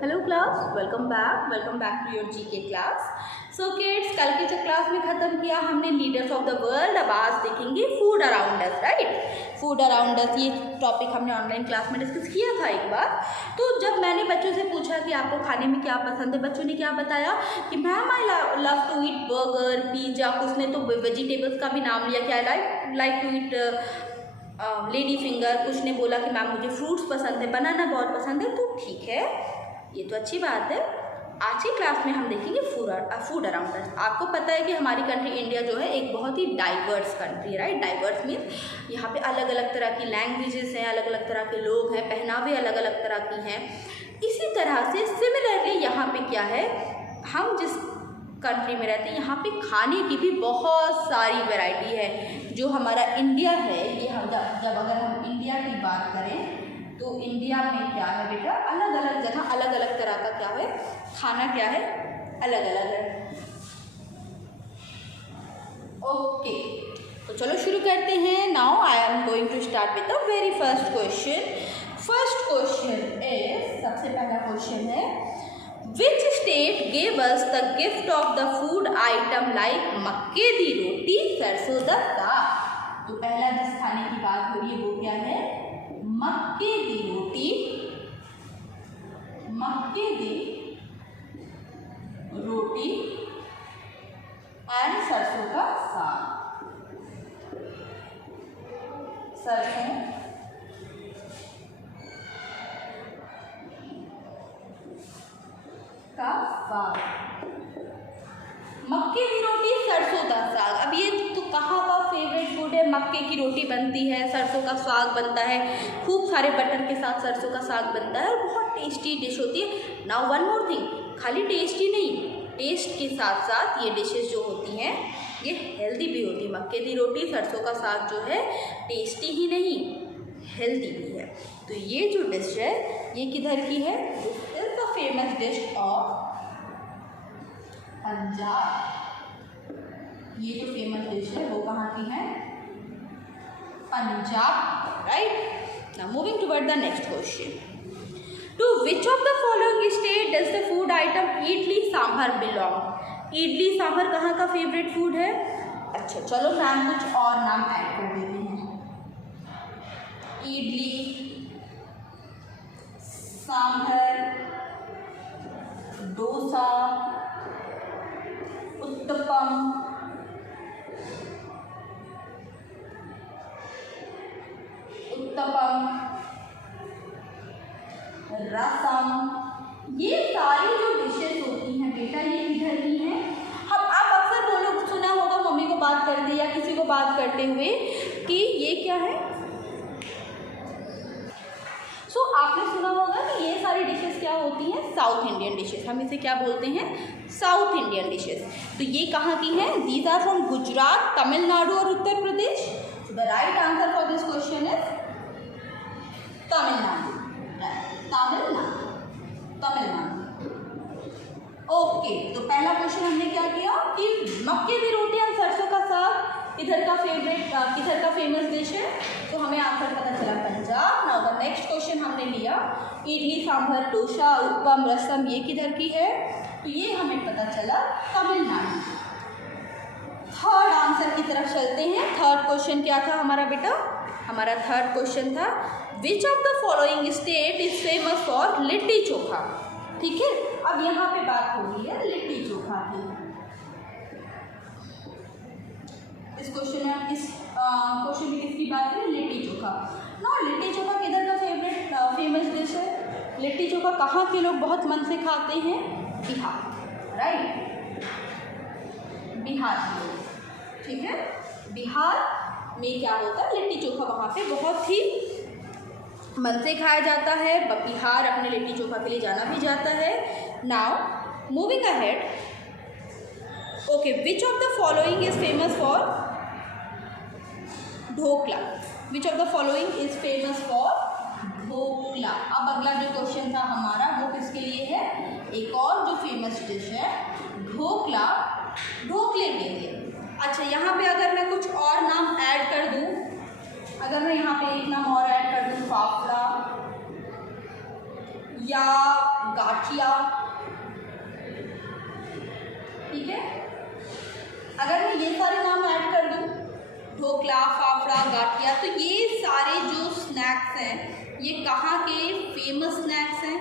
Hello class, welcome back to your GK class. So kids, कल की जो class में ख़त्म किया हमने लीडर्स ऑफ द वर्ल्ड। अब आज देखेंगे फूड अराउंड अस, राइट। फूड अराउंड अस ये टॉपिक हमने ऑनलाइन क्लास में डिस्कस किया था एक बार। तो जब मैंने बच्चों से पूछा कि आपको खाने में क्या पसंद है, बच्चों ने क्या बताया कि ma'am I love to eat burger, pizza. कुछ ने तो वेजिटेबल्स का भी नाम लिया कि I like to eat lady finger. कुछ ने बोला कि मैम मुझे फ्रूट्स पसंद है, बनाना बहुत पसंद है। तो ठीक है, ये तो अच्छी बात है। आज की क्लास में हम देखेंगे फूड अराउंड अस। आपको पता है कि हमारी कंट्री इंडिया जो है एक बहुत ही डाइवर्स कंट्री है, राइट। डाइवर्स मीन्स यहाँ पे अलग अलग तरह की लैंग्वेजेस हैं, अलग अलग तरह के लोग हैं, पहनावे अलग अलग तरह की हैं। इसी तरह से सिमिलरली यहाँ पे क्या है, हम जिस कंट्री में रहते हैं यहाँ पे खाने की भी बहुत सारी वैरायटी है। जो हमारा इंडिया है, ये हम जब अगर हम इंडिया की बात करें तो इंडिया में क्या है बेटा, अलग अलग जगह अलग अलग तरह का क्या है खाना, क्या है अलग अलग है। ओके, तो चलो शुरू करते हैं। Now I am going to start with the very first question. First question is, सबसे पहला क्वेश्चन है, which state gave us the gift of the food item like makke di रोटी, सरसों दा साग। तो पहला जिस खाने की बात हो रही है वो क्या है, मक्के दी रोटी, मक्के दी रोटी एंड सरसों का साग। सरसों का साग, मक्के की रोटी, सरसों का साग। अब ये तो कहाँ का फेवरेट फूड है, मक्के की रोटी बनती है, सरसों का साग बनता है, खूब सारे बटर के साथ सरसों का साग बनता है और बहुत टेस्टी डिश होती है। नाउ वन मोर थिंग, खाली टेस्टी नहीं, टेस्ट के साथ साथ ये डिशेस जो होती हैं ये हेल्दी भी होती है। मक्के की रोटी, सरसों का साग जो है टेस्टी ही नहीं, हेल्दी भी है। तो ये जो डिश है ये किधर की है, this is the famous dish of Punjab. ये जो फेमस डिश है वो कहाँ की है, Punjab, right. Now moving toward the next question. To which of the following state does the food item idli sambhar belong. Idli sambhar कहाँ का फेवरेट फूड है। अच्छा चलो मैम कुछ और नाम ऐड कर देते हैं। इडली सांभर, डोसा, उत्तपम, रसम। ये सारी जो डिशेस होती हैं बेटा ये किधर की हैं। हम आप अक्सर बोलो सुना होगा मम्मी को बात करते या किसी को बात करते हुए कि ये क्या है। सो आपने सुना होगा कि ये सारी डिशेस क्या होती हैं, साउथ इंडियन डिशेस। हम इसे क्या बोलते हैं, साउथ इंडियन डिशेस। तो ये कहाँ की हैं, these are from Gujarat, Tamil Nadu और Uttar Pradesh. The right answer for this question is Tamil Nadu, Tamil Nadu. Okay, तो पहला क्वेश्चन हमने क्या किया कि मक्के की रोटी और सरसों का साग इधर का फेमस डिश है। तो हमें आंसर पता चला Punjab. Now the next question हमने लिया इडली सांभर, डोसा, उत्तपम, रसम, ये किधर की है, तो ये हमें पता चला तमिलनाडु। थर्ड आंसर की तरफ चलते हैं। थर्ड क्वेश्चन क्या था हमारा बेटा, हमारा थर्ड क्वेश्चन था which of the following state is famous for litti chokha. ठीक है, अब यहाँ पे बात हो रही है लिट्टी चोखा की। इस क्वेश्चन में किसकी बात करें, लिट्टी चोखा। ना लिट्टी चोखा किधर का फेमस डिश है, लिट्टी चोखा कहाँ के लोग बहुत मन से खाते हैं, बिहार, राइट, बिहार के लोग। ठीक है, बिहार में क्या होता है, लिट्टी चोखा वहाँ पे बहुत ही मन से खाया जाता है। बिहार अपने लिट्टी चोखा के लिए जाना भी जाता है। Now moving ahead, okay, which of the following is famous for dhokla. Which of the following is famous for dhokla. अब अगला जो क्वेश्चन था हमारा वो किसके लिए है, एक और जो फेमस डिश है ढोकला, ढोकले के लिए। अच्छा, यहाँ पे अगर मैं कुछ और नाम ऐड कर दूँ, अगर मैं यहाँ पे एक नाम और ऐड कर दूँ, फाफड़ा या गाठी गाठिया, ठीक है। अगर मैं ये सारे नाम ऐड कर दूँ, ढोकला, फाफड़ा, गाठिया, तो ये सारे जो स्नैक्स हैं ये कहाँ के फेमस स्नैक्स हैं,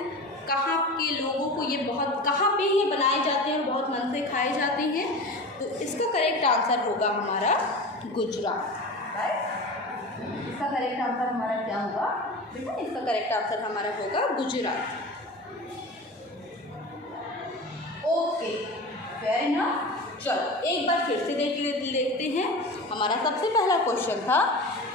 कहाँ के लोगों को ये बहुत, कहाँ पे ये बनाए जाते हैं और बहुत मन से खाए जाते हैं। तो इसका करेक्ट आंसर होगा हमारा गुजरात, राइट। इसका करेक्ट आंसर हमारा क्या होगा बेटा? इसका करेक्ट आंसर हमारा होगा गुजरात। Okay, fair enough. चलो एक बार फिर से देखते हैं। हमारा सबसे पहला क्वेश्चन था,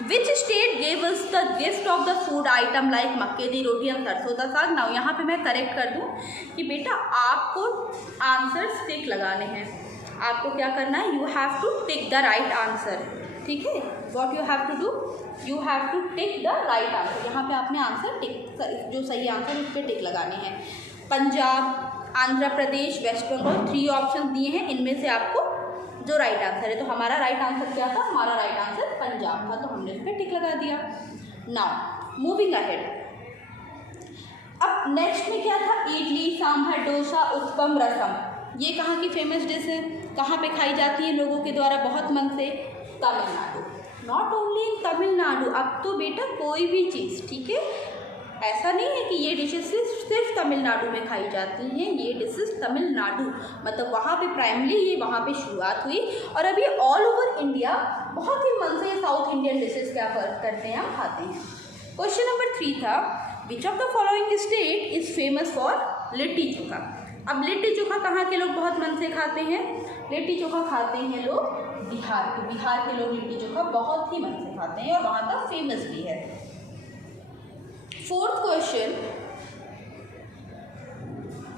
विच state gave us the gift of the food item like makke di roti and सरसों का साग। नाउ यहाँ पे मैं करेक्ट कर दूँ कि बेटा आपको आंसर टिक लगाने हैं। आपको क्या करना है, you have to tick the right answer, ठीक है। What you have to do, you have to tick the right answer. यहाँ पे आपने आंसर टिक, जो सही आंसर उस पर टिक लगाने हैं। पंजाब, आंध्र प्रदेश, वेस्ट बंगाल, 3 ऑप्शन दिए हैं, इनमें से आपको जो राइट आंसर है, तो हमारा राइट आंसर क्या था? हमारा राइट आंसर पंजाब था, तो हमने उस पर टिक लगा दिया। नाउ मूविंग अहेड, अब नेक्स्ट में क्या था? इडली, सांभर, डोसा, उत्पम, रसम। ये कहाँ की फेमस डिश है, कहाँ पे खाई जाती है लोगों के द्वारा बहुत मन से? Tamil Nadu. Not only in Tamil Nadu, अब तो बेटा कोई भी चीज़, ठीक है, ऐसा नहीं है कि ये डिशेज सिर्फ तमिलनाडु में खाई जाती हैं। ये डिशेज तमिलनाडु मतलब वहाँ पे प्राइमली ये वहाँ पे शुरुआत हुई, और अभी ऑल ओवर इंडिया बहुत ही मन से साउथ इंडियन डिशेज क्या करते हैं, हम खाते हैं। क्वेश्चन नंबर 3 था, which of the following state is famous for litti chokha. अब लिट्टी चोखा कहाँ के लोग बहुत मन से खाते हैं? लिट्टी चोखा खाते हैं लोग बिहार के। बिहार के लोग लिट्टी चोखा बहुत ही मन से खाते हैं और वहाँ का फेमस भी है। Fourth question,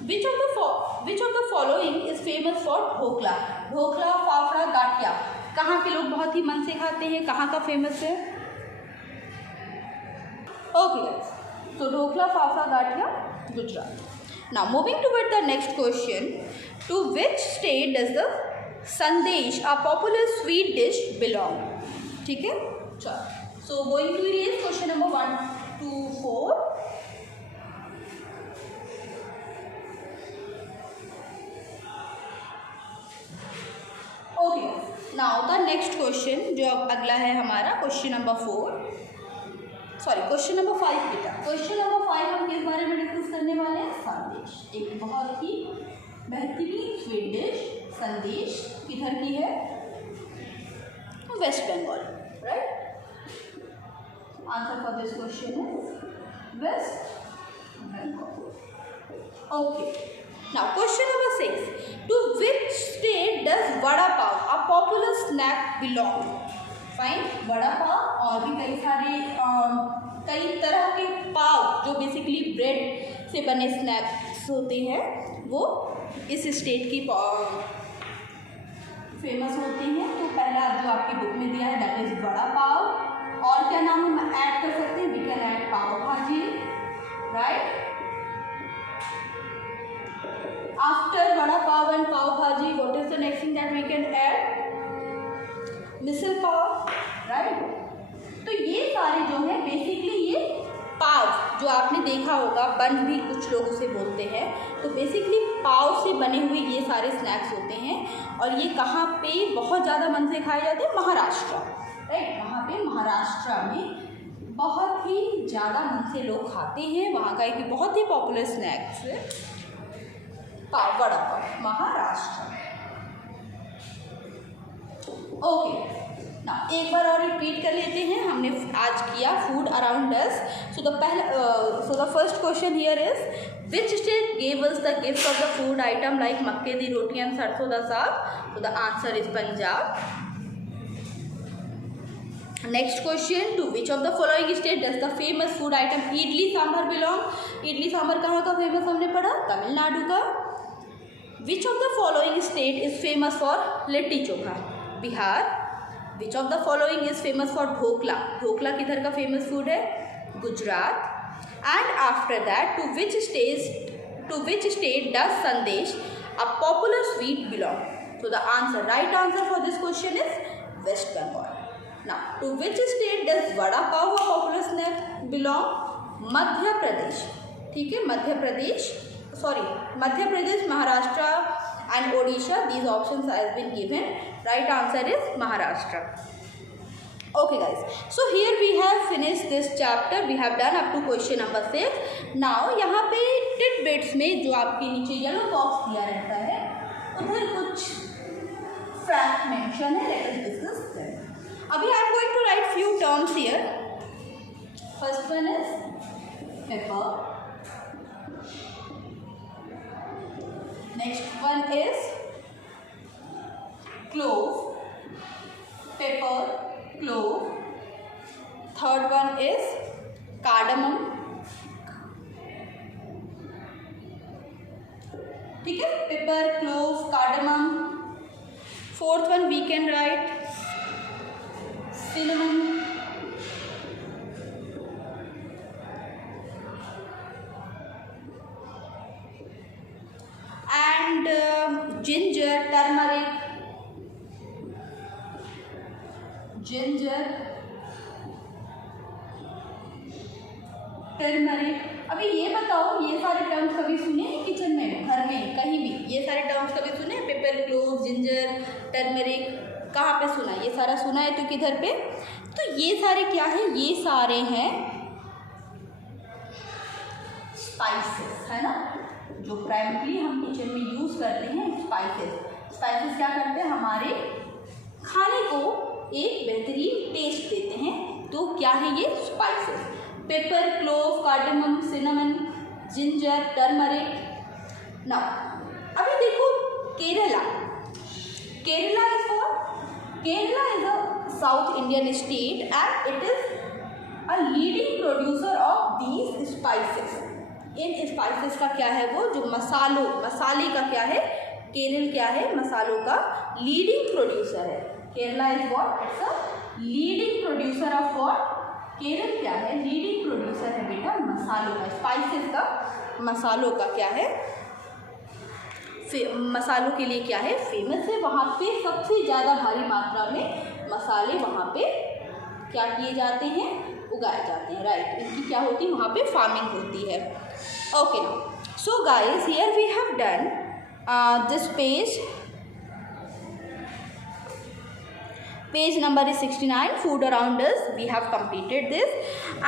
which of the following is famous for dhokla. Dhokla, fafda, gathiya कहाँ के लोग बहुत ही मन से खाते हैं, कहाँ का फेमस है? ओके, तो dhokla, fafda, gathiya, Gujarat. Now moving toward the next question, to which state does the sandesh, a popular sweet dish, belong. ठीक है, चलो, so going to erase question number 1 to 4. Okay, now the next question जो अब अगला है हमारा question number 4, sorry question number 5 बेटा। Question number 5 हम किस बारे में डिस्कस करने वाले हैं? संदेश, एक बहुत ही बेहतरीन स्वीट डिश। संदेश किधर की है? West Bengal, right. Answer for this question is West Bengal. Okay. Now question number 6. To which state does vada pav, a popular snack, belong? Fine. vada pav और भी कई तरह के पाव जो बेसिकली ब्रेड से बने स्नैक्स होते हैं, वो इस स्टेट की फेमस होते हैं। तो पहला जो आपकी बुक में दिया है दैट इज वड़ा पाव। और क्या नाम हम ऐड कर सकते हैं? We can add pav bhaji, right. After vada pav and pav bhaji what is the next thing that we can add? Misal pav, right. तो ये सारे जो है बेसिकली ये पाव जो आपने देखा होगा, बन भी कुछ लोग उसे बोलते हैं, तो बेसिकली पाव से बने हुए ये सारे स्नैक्स होते हैं। और ये कहाँ पे बहुत ज़्यादा मन से खाए जाते हैं? महाराष्ट्र, राइट। वहाँ पे महाराष्ट्र में बहुत ही ज़्यादा मन से लोग खाते हैं। वहाँ का एक बहुत ही पॉपुलर स्नैक्स है पाव, वड़ा पाव, महाराष्ट्र। ओके, ना एक बार और रिपीट कर लेते हैं। हमने आज किया food around us. So the first question here is which state gave us the gift of the food item like makke di roti and sarson da saag? So the answer is Punjab. Next question, to which of the following state does the famous food item idli sambhar belong? Idli sambhar कहाँ का famous हमने पढ़ा? तमिलनाडु का। Which of the following state is famous for litti chokha? Bihar. Which of the following is famous for dhokla? Dhokla किधर का famous food है? Gujarat. And after that to which state does sandesh, a popular sweet, belong? So the answer, right answer for this question is West Bengal. Now, to which state does vada pav, a popular snack, belong? Madhya Pradesh, ठीक है, Madhya Pradesh. sorry, Madhya Pradesh, Maharashtra and Odisha. These options has been given. Right answer is Maharashtra. Okay guys, so here we have finished this chapter. We have done up to question number 6. Now यहाँ पे tidbits में जो आपके नीचे yellow box दिया रहता है उधर कुछ fact mention है. Let us discuss them. अभी I am going to write few terms here. First one is pepper. Next one is clove. Pepper, clove. Third one is cardamom. ठीक है, pepper, clove, cardamom. Fourth one we can write cinnamon. And ginger, turmeric. Ginger, turmeric. अभी ये बताओ, ये सारे terms कभी सुने हैं किचन में, घर में, कहीं भी? ये सारे टर्म्स कभी सुने? पेपर, क्लोव, जिंजर, टर्मरिक, कहाँ पे सुना? ये सारा सुना है तो किधर पे? तो ये सारे क्या है? ये सारे हैं स्पाइसेस, है ना, जो प्राइमरी हम किचन में यूज़ करते हैं. स्पाइसेस क्या करते हैं? हमारे खाने को एक बेहतरीन टेस्ट देते हैं. तो क्या है ये? Spices. Paper, clove, cardamom, cinnamon, ginger, turmeric. Now अभी देखो Kerala. Kerala is what? Kerala is a south Indian state and it is a leading producer of these spices. In spices का क्या है? वो जो मसाले का क्या है? केरल क्या है? मसालों का लीडिंग प्रोड्यूसर है. Kerala is what? It's a leading producer of what? Kerala क्या है? लीडिंग प्रोड्यूसर है बेटा मसालों का. स्पाइसेस का, मसालों का क्या है? मसालों के लिए क्या है? फेमस है. वहाँ पे सबसे ज़्यादा भारी मात्रा में मसाले वहाँ पे क्या किए जाते हैं? उगाए जाते हैं. राइट, इनकी क्या होती है? वहाँ पे फार्मिंग होती है. Okay, so guys here we have done this page. Page number is 69. Food around us. We have completed this,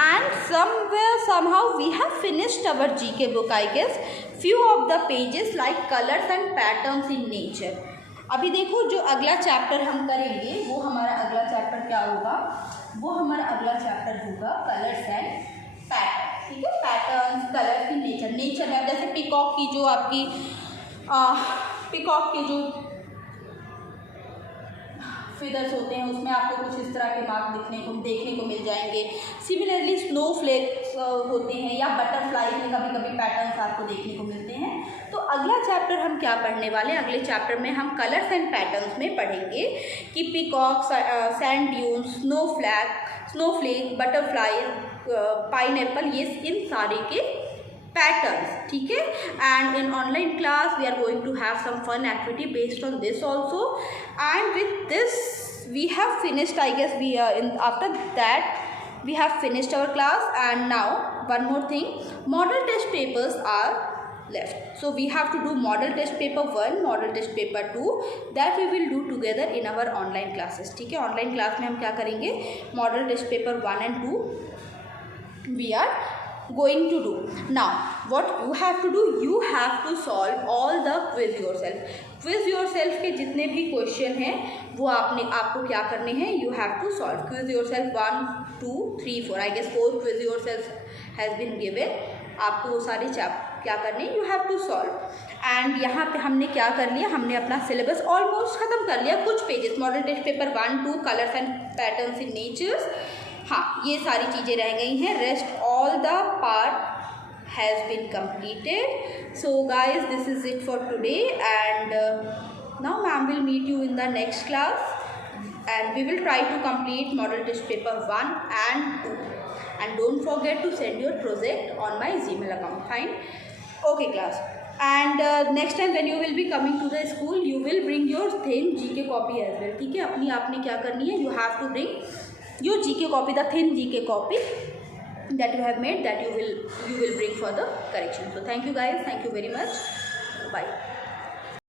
and somewhere somehow we have finished our GK book. I guess few of the pages like colors and patterns in nature. अभी देखो जो अगला chapter हम करेंगे वो हमारा अगला chapter क्या होगा? वो हमारा अगला चैप्टर होगा कलर्स एंड पैटर्न. ठीक है, patterns, colours in nature. Nature है जैसे पिकॉक की जो आपकी पिकॉक के जो फिदर्स होते हैं उसमें आपको कुछ इस तरह के मार्क देखने को मिल जाएंगे. सिमिलरली स्नोफ्लेक्स होते हैं या बटरफ्लाई में कभी कभी पैटर्न्स आपको देखने को मिलते हैं. तो अगला चैप्टर हम क्या पढ़ने वाले हैं? अगले चैप्टर में हम कलर्स एंड पैटर्न्स में पढ़ेंगे कि peacock, sand dunes, snowflake, butterfly, pineapple, ये इन सारे के पैटर्न्स. ठीक है, and in online class we are going to have some fun activity based on this also. And with this we have finished, I guess we after that we have finished our class. And now one more thing, model test papers are left. So we have to do model test paper 1, model test paper 2, that we will do together in our online classes. ठीक है, online class में हम क्या करेंगे? Model test paper 1 and 2 we are going to do. Now what you have to do, you have to solve all the quiz yourself. Quiz yourself के जितने भी question हैं वो आपको क्या करने हैं? You have to solve. Quiz yourself 1, 2, 3, 4. I guess 4 quiz yourself has been given. आपको वो सारे क्या करने हैं? You have to solve. And यहाँ पे हमने क्या कर लिया? हमने अपना सिलेबस ऑलमोस्ट ख़त्म कर लिया. कुछ pages model test paper 1, 2, colours and patterns in natures, हाँ ये सारी चीज़ें रह गई हैं. Rest all the part has been completed. So guys, this is it for today, and now ma'am will meet you in the next class, and we will try to complete model test paper 1 and 2, and don't forget to send your project on my Gmail account. Fine? Okay class. And next time when you will be coming to the school, you will bring your thin GK copy as well. ठीक है, अपनी आपने क्या करनी है? You have to bring your GK copy, the thin GK copy that you have made, that you will bring for the correction. So thank you guys, thank you very much, bye.